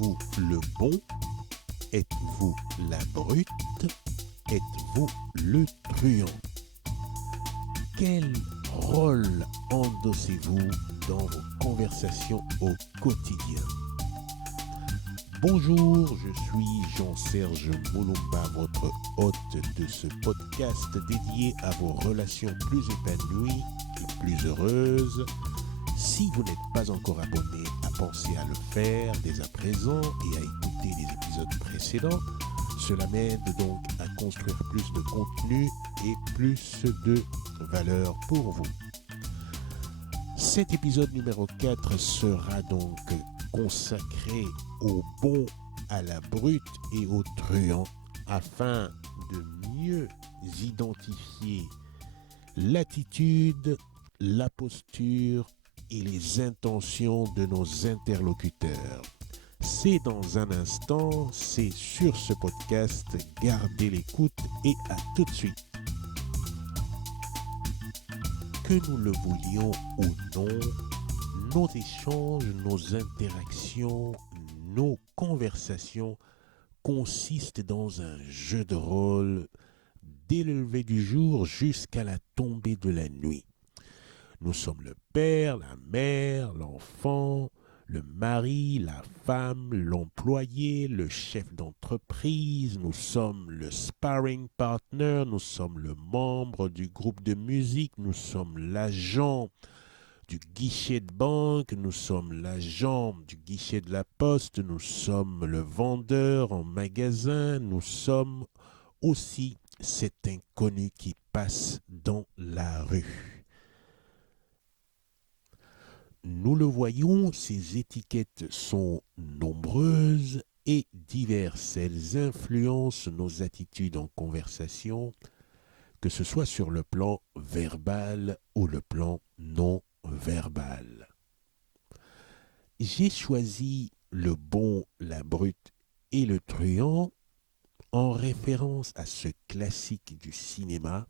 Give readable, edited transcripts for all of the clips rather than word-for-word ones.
Êtes-vous le bon? Êtes-vous la brute? Êtes-vous le truand? Quel rôle endossez-vous dans vos conversations au quotidien? Bonjour, je suis Jean-Serge Moulumba, votre hôte de ce podcast dédié à vos relations plus épanouies et plus heureuses. Si vous n'êtes pas encore abonné, pensez à le faire dès à présent et à écouter les épisodes précédents. Cela m'aide donc à construire plus de contenu et plus de valeur pour vous. Cet épisode numéro 4 sera donc consacré au bon, à la brute et au truand afin de mieux identifier l'attitude, la posture et les intentions de nos interlocuteurs. C'est dans un instant, c'est sur ce podcast. Gardez l'écoute et à tout de suite. Que nous le voulions ou non, nos échanges, nos interactions, nos conversations consistent dans un jeu de rôle dès le lever du jour jusqu'à la tombée de la nuit. Nous sommes le père, la mère, l'enfant, le mari, la femme, l'employé, le chef d'entreprise. Nous sommes le sparring partner, nous sommes le membre du groupe de musique, nous sommes l'agent du guichet de banque, nous sommes l'agent du guichet de la poste, nous sommes le vendeur en magasin, nous sommes aussi cet inconnu qui passe dans la rue. Nous le voyons, ces étiquettes sont nombreuses et diverses. Elles influencent nos attitudes en conversation, que ce soit sur le plan verbal ou le plan non verbal. J'ai choisi le bon, la brute et le truand en référence à ce classique du cinéma,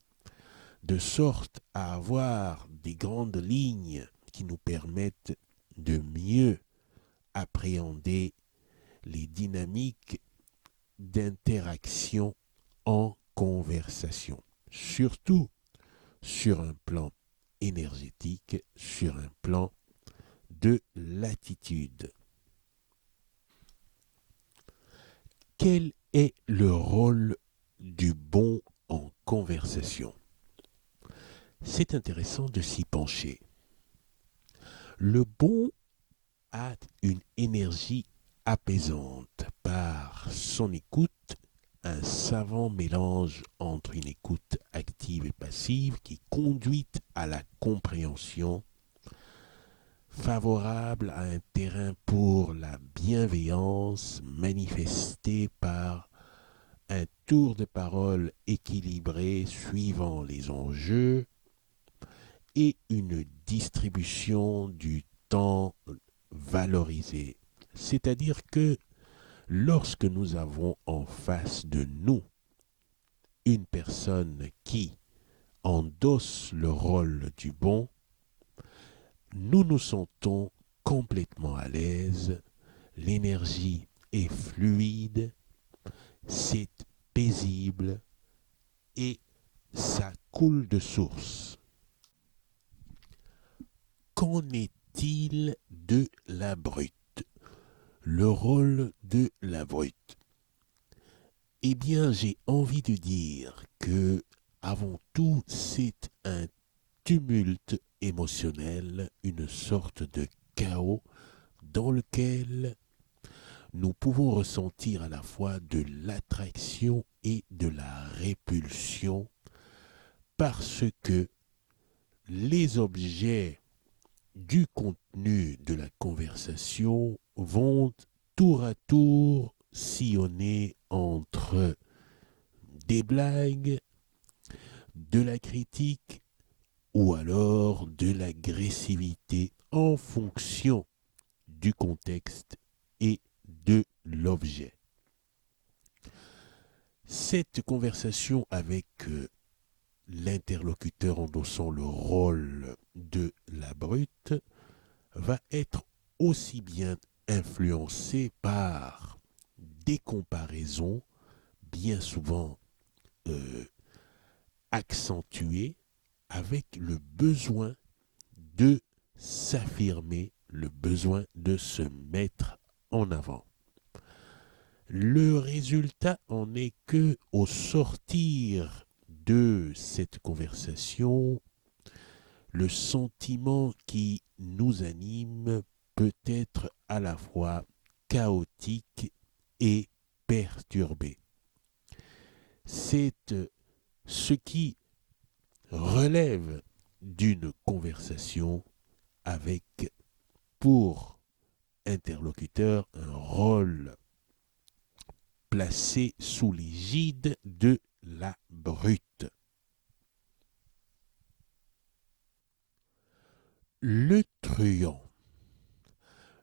de sorte à avoir des grandes lignes qui nous permettent de mieux appréhender les dynamiques d'interaction en conversation, surtout sur un plan énergétique, sur un plan de l'attitude. Quel est le rôle du bon en conversation? C'est intéressant de s'y pencher. Le bon a une énergie apaisante par son écoute, un savant mélange entre une écoute active et passive qui conduit à la compréhension, favorable à un terrain pour la bienveillance manifestée par un tour de parole équilibré suivant les enjeux et une distribution du temps valorisé. C'est-à-dire que lorsque nous avons en face de nous une personne qui endosse le rôle du bon, nous nous sentons complètement à l'aise, l'énergie est fluide, c'est paisible et ça coule de source. Qu'en est-il de la brute? Le rôle de la brute. Eh bien, j'ai envie de dire que, avant tout, c'est un tumulte émotionnel, une sorte de chaos dans lequel nous pouvons ressentir à la fois de l'attraction et de la répulsion parce que les objets du contenu de la conversation vont tour à tour sillonner entre des blagues, de la critique ou alors de l'agressivité en fonction du contexte et de l'objet. Cette conversation avec l'interlocuteur endossant le rôle de la brute va être aussi bien influencé par des comparaisons bien souvent euh, accentuées avec le besoin de s'affirmer, le besoin de se mettre en avant. Le résultat en est que, au sortir de cette conversation, le sentiment qui nous anime peut être à la fois chaotique et perturbé. C'est ce qui relève d'une conversation avec, pour interlocuteur, un rôle placé sous l'égide de la brute. Le truand.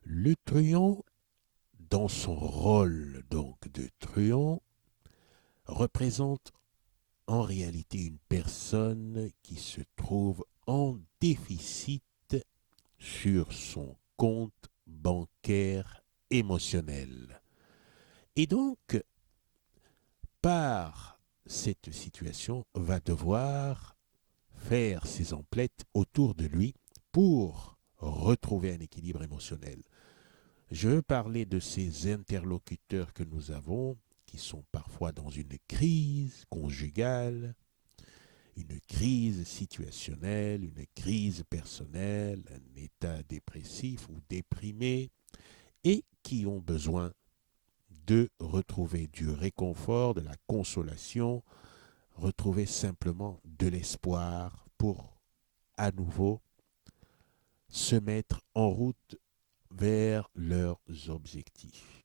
Le truand, dans son rôle donc de truand, représente en réalité une personne qui se trouve en déficit sur son compte bancaire émotionnel. Et donc, par cette situation, va devoir faire ses emplettes autour de lui pour retrouver un équilibre émotionnel. Je veux parler de ces interlocuteurs que nous avons, qui sont parfois dans une crise conjugale, une crise situationnelle, une crise personnelle, un état dépressif ou déprimé, et qui ont besoin de retrouver du réconfort, de la consolation, retrouver simplement de l'espoir pour à nouveau se mettre en route vers leurs objectifs.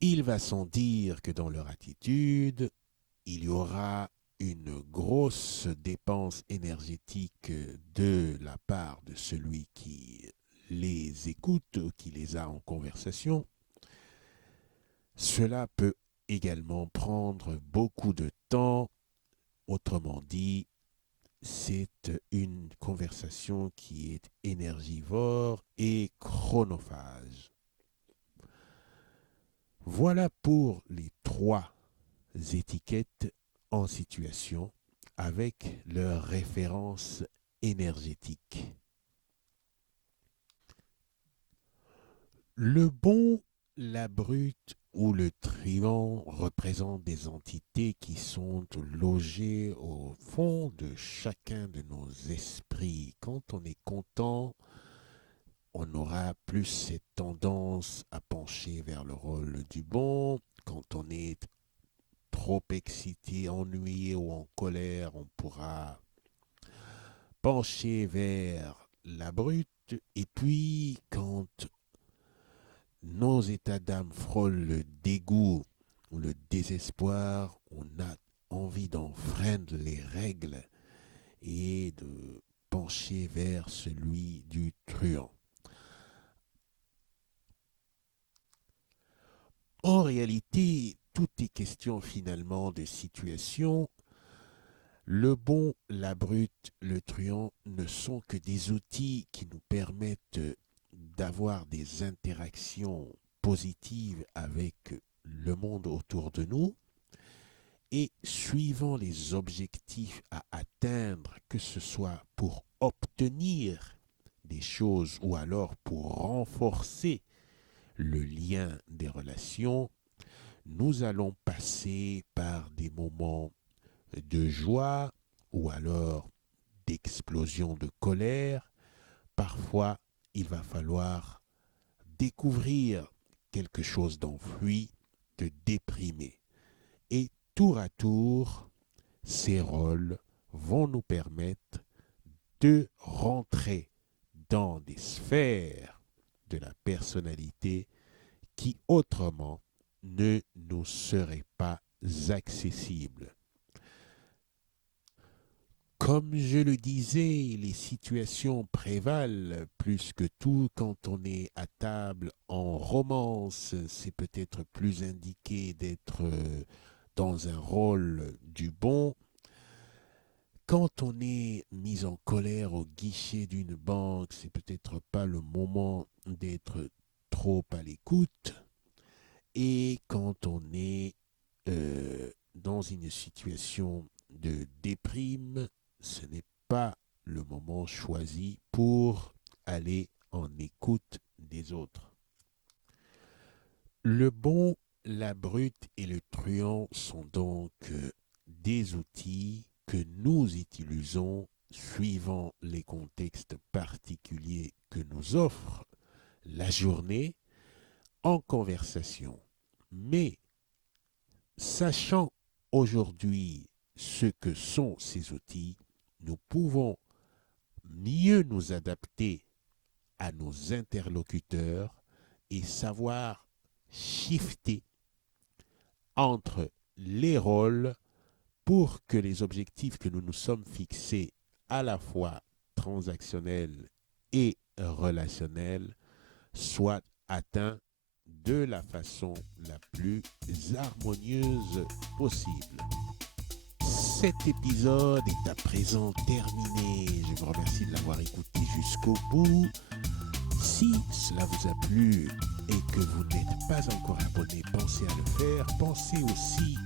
Il va sans dire que dans leur attitude, il y aura une grosse dépense énergétique de la part de celui qui les écoute, qui les a en conversation. Cela peut également prendre beaucoup de temps. Autrement dit, c'est une conversation qui est énergivore et chronophage. Voilà pour les trois étiquettes en situation avec leur référence énergétique. Le bon, la brute ou le truand représentent des entités qui sont logées au fond de chacun de nos esprits. Quand on est content, on aura plus cette tendance à pencher vers le rôle du bon. Quand on est trop excité, ennuyé ou en colère, on pourra pencher vers la brute. Et puis, quand nos états d'âme frôlent le dégoût ou le désespoir, on a envie d'enfreindre les règles et de pencher vers celui du truand. En réalité, tout est question finalement de situation. Le bon, la brute, le truand ne sont que des outils qui nous permettent d'avoir des interactions positives avec le monde autour de nous et suivant les objectifs à atteindre, que ce soit pour obtenir des choses ou alors pour renforcer le lien des relations, nous allons passer par des moments de joie ou alors d'explosion de colère. Parfois, il va falloir découvrir quelque chose d'enfoui, de déprimé. Et tour à tour, ces rôles vont nous permettre de rentrer dans des sphères de la personnalité qui autrement ne nous seraient pas accessibles. Comme je le disais, les situations prévalent plus que tout quand on est à table en romance. C'est peut-être plus indiqué d'être dans un rôle du bon. Quand on est mis en colère au guichet d'une banque, c'est peut-être pas le moment d'être trop à l'écoute et quand on est dans une situation de déprime, ce n'est pas le moment choisi pour aller en écoute des autres. Le bon, la brute et le truand sont donc des outils que nous utilisons suivant les contextes particuliers que nous offre la journée en conversation. Mais sachant aujourd'hui ce que sont ces outils, nous pouvons mieux nous adapter à nos interlocuteurs et savoir shifter entre les rôles pour que les objectifs que nous nous sommes fixés, à la fois transactionnels et relationnels, soient atteints de la façon la plus harmonieuse possible. Cet épisode est à présent terminé. Je vous remercie de l'avoir écouté jusqu'au bout. Si cela vous a plu et que vous n'êtes pas encore abonné, pensez à le faire. Pensez aussi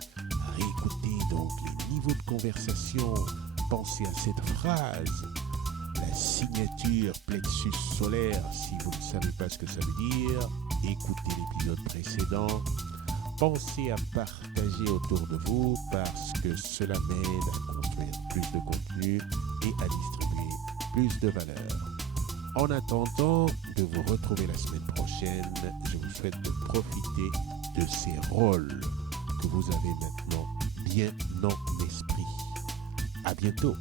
à réécouter donc les niveaux de conversation. Pensez à cette phrase, la signature plexus solaire. Si vous ne savez pas ce que ça veut dire, écoutez l'épisode précédent. Pensez à partager autour de vous parce que cela m'aide à construire plus de contenu et à distribuer plus de valeur. En attendant de vous retrouver la semaine prochaine, je vous souhaite de profiter de ces rôles que vous avez maintenant bien en esprit. À bientôt.